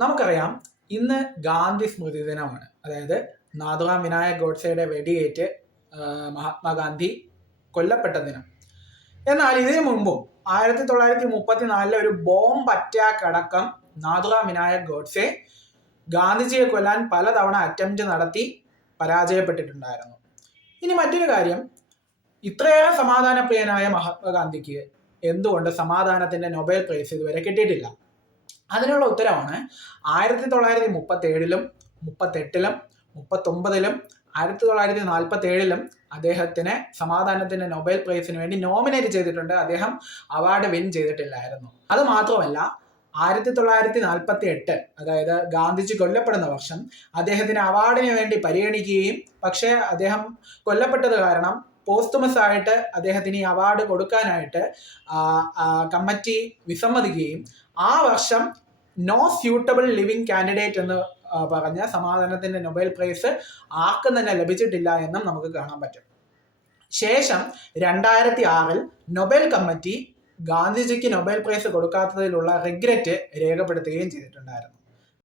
നമുക്കറിയാം ഇന്ന് ഗാന്ധി സ്മൃതി ദിനമാണ്. അതായത് നാഥുറാം വിനായക് ഗോഡ്സെയുടെ വെടിയേറ്റ് മഹാത്മാഗാന്ധി കൊല്ലപ്പെട്ട ദിനം. എന്നാൽ ഇതിനു മുമ്പും 1934 ഒരു ബോംബ് അറ്റാക്ക് അടക്കം നാഥുറാം വിനായക് ഗോഡ്സെ ഗാന്ധിജിയെ കൊല്ലാൻ പലതവണ അറ്റംപ്റ്റ് നടത്തി പരാജയപ്പെട്ടിട്ടുണ്ടായിരുന്നു. ഇനി മറ്റൊരു കാര്യം, ഇത്രയേറെ സമാധാനപ്രിയനായ മഹാത്മാഗാന്ധിക്ക് എന്തുകൊണ്ട് സമാധാനത്തിന്റെ നൊബേൽ പ്രൈസ് ഇതുവരെ കിട്ടിയിട്ടില്ല? അതിനുള്ള ഉത്തരമാണ് 1937 38 39 1947 അദ്ദേഹത്തിന് സമാധാനത്തിന്റെ നൊബേൽ പ്രൈസിന് വേണ്ടി നോമിനേറ്റ് ചെയ്തിട്ടുണ്ട്. അദ്ദേഹം അവാർഡ് വിൻ ചെയ്തിട്ടില്ലായിരുന്നു. അത് മാത്രമല്ല 1948 അതായത് ഗാന്ധിജി കൊല്ലപ്പെടുന്ന വർഷം അദ്ദേഹത്തിന് അവാർഡിന് വേണ്ടി പരിഗണിക്കുകയും പക്ഷേ അദ്ദേഹം കൊല്ലപ്പെട്ടത് കാരണം പോസ്റ്റുമസ് ആയിട്ട് അദ്ദേഹത്തിന് ഈ അവാർഡ് കൊടുക്കാനായിട്ട് കമ്മിറ്റി വിസമ്മതിക്കുകയും ആ വർഷം നോ സ്യൂട്ടബിൾ ലിവിങ് കാൻഡിഡേറ്റ് എന്ന് പറഞ്ഞ സമാധാനത്തിന്റെ നൊബേൽ പ്രൈസ് ആർക്കും തന്നെ ലഭിച്ചിട്ടില്ല എന്നും നമുക്ക് കാണാൻ പറ്റും. ശേഷം 2006 നൊബേൽ കമ്മിറ്റി ഗാന്ധിജിക്ക് നൊബേൽ പ്രൈസ് കൊടുക്കാത്തതിലുള്ള റിഗ്രറ്റ് രേഖപ്പെടുത്തുകയും ചെയ്തിട്ടുണ്ടായിരുന്നു.